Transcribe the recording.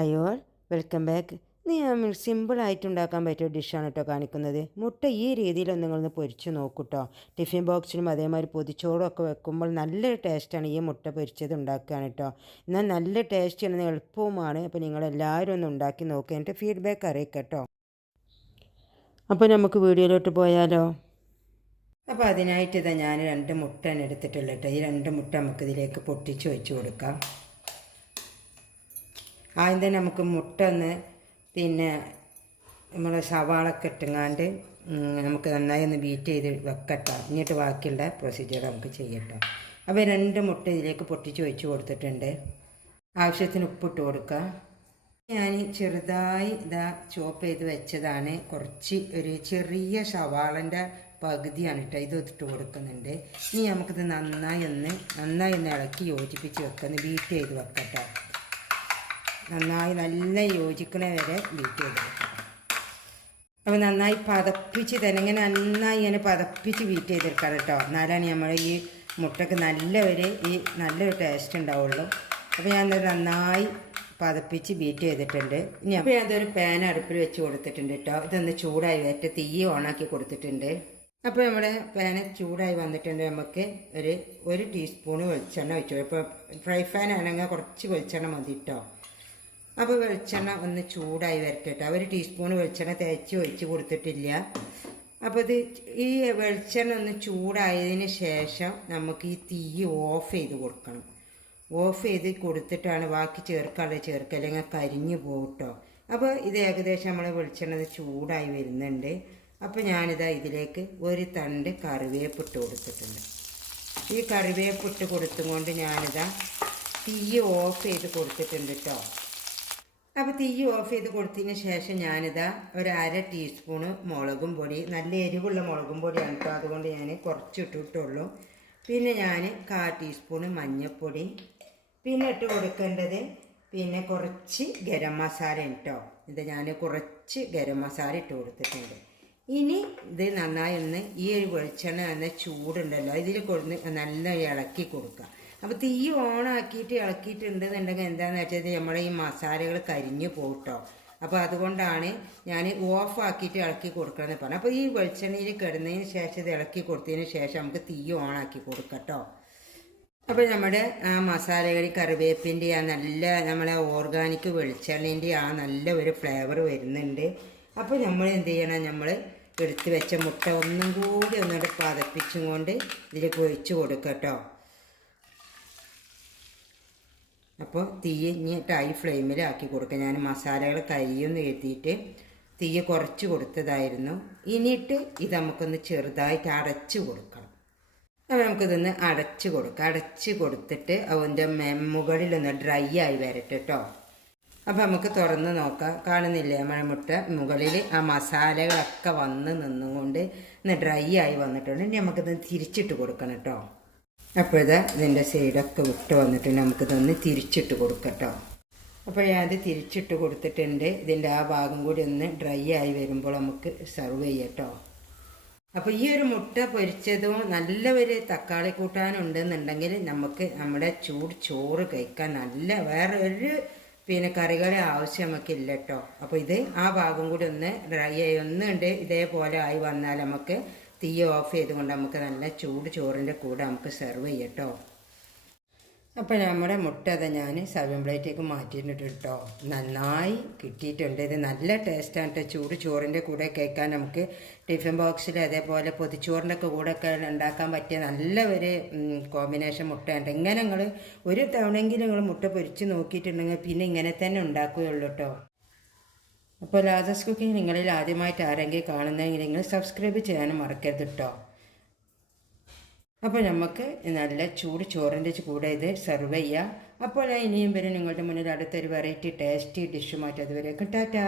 അയ്യോ welcome back നീ സിമ്പിളായിട്ട് ഉണ്ടാക്കാൻ പറ്റിയ ഡിഷാണ് കേട്ടോ കാണിക്കുന്നത്. മുട്ട ഈ രീതിയിൽ നിങ്ങളൊന്ന് പൊരിച്ച് നോക്കൂട്ടോ. ടിഫിൻ ബോക്സിലും അതേമാതിരി പൊതിച്ചോറും ഒക്കെ വെക്കുമ്പോൾ നല്ലൊരു ടേസ്റ്റാണ് ഈ മുട്ട പൊരിച്ചത് ഉണ്ടാക്കുകയാണ് കേട്ടോ എന്നാൽ നല്ല ടേസ്റ്റ് ചെയ്യുന്നത് എളുപ്പവുമാണ്. അപ്പോൾ നിങ്ങളെല്ലാവരും ഒന്ന് ഉണ്ടാക്കി നോക്കുക എന്നിട്ട് ഫീഡ്ബാക്ക് അറിയിക്കട്ടോ. അപ്പോൾ നമുക്ക് വീഡിയോയിലോട്ട് പോയാലോ? അപ്പോൾ അതിനായിട്ട് ഇതാ ഞാൻ രണ്ട് മുട്ട എടുത്തിട്ടുള്ളത് കേട്ടോ ഈ രണ്ട് മുട്ട നമുക്കിതിലേക്ക് പൊട്ടിച്ച് വെച്ച് കൊടുക്കാം. ആദ്യം തന്നെ നമുക്ക് മുട്ട ഒന്ന് പിന്നെ നമ്മളെ സവാളൊക്കെ ഇട്ടുങ്ങാണ്ട് നമുക്ക് നന്നായി ഒന്ന് ബീറ്റ് ചെയ്ത് വെക്കട്ടോ. എന്നിട്ട് ബാക്കിയുള്ള പ്രൊസീജിയർ നമുക്ക് ചെയ്യട്ടോ. അപ്പോൾ രണ്ട് മുട്ട ഇതിലേക്ക് പൊട്ടിച്ച് വെച്ച് കൊടുത്തിട്ടുണ്ട്. ആവശ്യത്തിന് ഉപ്പിട്ട് കൊടുക്കുക. ഞാൻ ചെറുതായി ഇതാ ചോപ്പ് ചെയ്ത് വെച്ചതാണ്. കുറച്ച് ഒരു ചെറിയ സവാളന്റെ പകുതിയാണ് കേട്ടോ ഇത് ഇട്ട് കൊടുക്കുന്നുണ്ട്. ഇനി നമുക്കിത് നന്നായി ഒന്ന് നന്നായി ഒന്ന് ഇളക്കി യോജിപ്പിച്ച് വെക്കുന്നു ബീറ്റ് ചെയ്ത് വെക്കട്ടോ. നന്നായി നല്ല യോജിക്കണ വരെ ബീറ്റ് ചെയ്ത്. വെക്കാം അപ്പോൾ നന്നായി പതപ്പിച്ച് തന്നെ നന്നായി ഇങ്ങനെ പതപ്പിച്ച് ബീറ്റ് ചെയ്തെടുക്കാം കേട്ടോ എന്നാലാണ് നമ്മൾ ഈ മുട്ടക്ക് നല്ല ഒരു ഈ നല്ലൊരു ടേസ്റ്റ് ഉണ്ടാവുള്ളൂ. അപ്പോൾ ഞാൻ നന്നായി പതപ്പിച്ച് ബീറ്റ് ചെയ്തിട്ടുണ്ട്. ഇനി അപ്പോൾ ഞാനതൊരു പാൻ അടുപ്പിൽ വെച്ച് കൊടുത്തിട്ടുണ്ട് കേട്ടോ ഇതൊന്ന് ചൂടായി വരട്ടെ. തീ ഓണാക്കി കൊടുത്തിട്ടുണ്ട്. അപ്പോൾ നമ്മുടെ പാന് ചൂടായി വന്നിട്ടുണ്ട് നമുക്ക് ഒരു ഒരു ടീസ്പൂണ് വെളിച്ചെണ്ണ വെച്ചു ഇപ്പോൾ ഫ്രൈ പാൻ ആണെങ്കിൽ കുറച്ച് വെളിച്ചെണ്ണ മതി കേട്ടോ അപ്പോൾ വെളിച്ചെണ്ണ ഒന്ന് ചൂടായി വരട്ടെ കേട്ടോ ഒരു ടീസ്പൂൺ വെളിച്ചെണ്ണ തേച്ച് ഒഴിച്ച് കൊടുത്തിട്ടില്ല. അപ്പോൾ ഇത് ഈ വെളിച്ചെണ്ണ ഒന്ന് ചൂടായതിന് ശേഷം നമുക്ക് ഈ തീ ഓഫ് ചെയ്ത് കൊടുക്കണം. ഓഫ് ചെയ്ത് കൊടുത്തിട്ടാണ് ബാക്കി ചേർക്കാനുള്ളത് ചേർക്കുക അല്ലെങ്കിൽ കരിഞ്ഞു പോകട്ടോ അപ്പോൾ ഇത് ഏകദേശം നമ്മൾ വെളിച്ചെണ്ണ ചൂടായി വരുന്നുണ്ട്. അപ്പോൾ ഞാനിതാ ഇതിലേക്ക് ഒരു തണ്ട് കറിവേപ്പിട്ട് കൊടുത്തിട്ടുണ്ട്. ഈ കറിവേപ്പിട്ട് കൊടുത്തുകൊണ്ട് ഞാനിതാ തീ ഓഫ് ചെയ്ത് കൊടുത്തിട്ടുണ്ട് കേട്ടോ അപ്പോൾ തീ ഓഫ് ചെയ്ത് കൊടുത്തതിന് ശേഷം ഞാനിതാ ഒരു അര ടീസ്പൂണ് മുളകും പൊടി നല്ല എരിവുള്ള മുളകും പൊടിയാണ് കേട്ടോ അതുകൊണ്ട് ഞാൻ കുറച്ച് ഇട്ടിട്ടുള്ളൂ പിന്നെ ഞാൻ കാ ടീസ്പൂണ് മഞ്ഞൾപ്പൊടി പിന്നെ ഇട്ട് കൊടുക്കേണ്ടത് പിന്നെ കുറച്ച് ഗരം മസാല കേട്ടോ ഇത് ഞാൻ കുറച്ച് ഗരം മസാല ഇട്ട് കൊടുത്തിട്ടുണ്ട്. ഇനി ഇത് നന്നായി ഒന്ന് ഈ ഒരു വെളിച്ചെണ്ണ നല്ല ചൂടുണ്ടല്ലോ. ഇതിൽ കൊടുന്ന് നല്ല ഇളക്കി കൊടുക്കുക അപ്പോൾ തീ ഓണാക്കിയിട്ട് ഇളക്കിയിട്ടുണ്ടെന്നുണ്ടെങ്കിൽ എന്താണെന്ന് വെച്ചാൽ നമ്മുടെ ഈ മസാലകൾ കരിഞ്ഞു പോട്ടോ അപ്പോൾ അതുകൊണ്ടാണ് ഞാൻ ഓഫ് ആക്കിയിട്ട് ഇളക്കി കൊടുക്കണമെന്ന് പറഞ്ഞത്. അപ്പോൾ ഈ വെളിച്ചെണ്ണയിൽ കിടന്നതിന് ശേഷം ഇത് ഇളക്കി കൊടുത്തതിന് ശേഷം നമുക്ക് തീ ഓണാക്കി കൊടുക്കട്ടോ. അപ്പോൾ നമ്മുടെ ആ മസാലകൾ കറിവേപ്പിന്റെ ആ നല്ല നമ്മളെ ഓർഗാനിക് വെളിച്ചെണ്ണേന്റെ ആ നല്ല ഒരു ഫ്ലേവർ വരുന്നുണ്ട്. അപ്പോൾ നമ്മൾ എന്ത് ചെയ്യണം? നമ്മൾ എടുത്ത് വെച്ച മുട്ട ഒന്നും കൂടി ഒന്നുകൂടി പതപ്പിച്ചും കൊണ്ട് ഇതിലേക്ക് ഒഴിച്ച് കൊടുക്കട്ടോ. അപ്പോൾ തീ ഇനി ടൈ ഫ്ലെയിമിലാക്കി കൊടുക്കുക ഞാൻ മസാലകൾ കരിയൊന്ന് എഴുതിയിട്ട് തീ കുറച്ച് കൊടുത്തതായിരുന്നു. ഇനിയിട്ട് ഇത് നമുക്കൊന്ന് ചെറുതായിട്ട് അടച്ച് കൊടുക്കണം. അപ്പോൾ നമുക്കിതൊന്ന് അടച്ച് കൊടുക്കാം. അടച്ച് കൊടുത്തിട്ട് അതിന്റെ മുകളിലൊന്ന് ഡ്രൈ ആയി വരട്ടെ കേട്ടോ അപ്പോൾ നമുക്ക് തുറന്ന് നോക്കാം. കാണുന്നില്ലേ നമ്മുടെ മുട്ട മുകളിൽ ആ മസാലകളൊക്കെ വന്ന് നിന്നുകൊണ്ട് ഒന്ന് ഡ്രൈ ആയി വന്നിട്ടുണ്ട്. ഇനി നമുക്കിത് തിരിച്ചിട്ട് കൊടുക്കണം കേട്ടോ അപ്പോഴത് ഇതിന്റെ സൈഡൊക്കെ വിട്ട് വന്നിട്ട് നമുക്കിതൊന്ന് തിരിച്ചിട്ട് കൊടുക്കട്ടോ. അപ്പോൾ ഞാനത് തിരിച്ചിട്ട് കൊടുത്തിട്ടുണ്ട്. ഇതിന്റെ ആ ഭാഗം കൂടി ഒന്ന് ഡ്രൈ ആയി വരുമ്പോൾ നമുക്ക് സെർവ് ചെയ്യട്ടോ. അപ്പോൾ ഈ ഒരു മുട്ട പൊരിച്ചതും നല്ല ഒരു തക്കാളി കൂട്ടാനുണ്ടെന്നുണ്ടെങ്കിൽ നമുക്ക് നമ്മുടെ ചൂട് ചോറ് കഴിക്കാൻ നല്ല വേറെ ഒരു പിന്നെ കറികളെ ആവശ്യം നമുക്കില്ല കേട്ടോ അപ്പോൾ ഇത് ആ ഭാഗം കൂടി ഒന്ന് ഡ്രൈ ആയി ഒന്നുണ്ട്. ഇതേപോലെ ആയി വന്നാൽ നമുക്ക് തീ ഓഫ് ചെയ്തുകൊണ്ട് നമുക്ക് നല്ല ചൂട് ചോറിന്റെ കൂടെ നമുക്ക് സെർവ് ചെയ്യട്ടോ അപ്പോൾ നമ്മുടെ മുട്ട അത് ഞാൻ സെവൻ പ്ലേറ്റേക്ക് മാറ്റിയിട്ടുണ്ട് കേട്ടോ നന്നായി കിട്ടിയിട്ടുണ്ട്. ഇത് നല്ല ടേസ്റ്റാണ് കേട്ടോ ചൂട് ചോറിന്റെ കൂടെ കേൾക്കാൻ നമുക്ക് ടിഫിൻ ബോക്സിൽ അതേപോലെ പൊതിച്ചോറിന്റെ ഒക്കെ കൂടെ ഒക്കെ ഉണ്ടാക്കാൻ പറ്റിയ നല്ല ഒരു കോമ്പിനേഷൻ മുട്ടയുണ്ട്. ഇങ്ങനെ നിങ്ങൾ ഒരു തവണയെങ്കിലും നിങ്ങൾ മുട്ട പൊരിച്ച് നോക്കിയിട്ടുണ്ടെങ്കിൽ പിന്നെ ഇങ്ങനെ തന്നെ ഉണ്ടാക്കുകയുള്ളൂ കേട്ടോ അപ്പോൾ ലാജസ് കുക്കിംഗ് നിങ്ങളിൽ ആദ്യമായിട്ട് ആരെങ്കിലും കാണുന്നതെങ്കിൽ നിങ്ങൾ സബ്സ്ക്രൈബ് ചെയ്യാനും മറക്കരുത് കേട്ടോ അപ്പോൾ നമുക്ക് നല്ല ചൂട് ചോറിന്റെ കൂടെ ഇത് സെർവ് ചെയ്യാം. അപ്പോൾ ഇനിയും വരും നിങ്ങളുടെ മുന്നിൽ അടുത്തൊരു വെറൈറ്റി ടേസ്റ്റി ഡിഷുമായിട്ട് അതുവരെ ടാറ്റാ.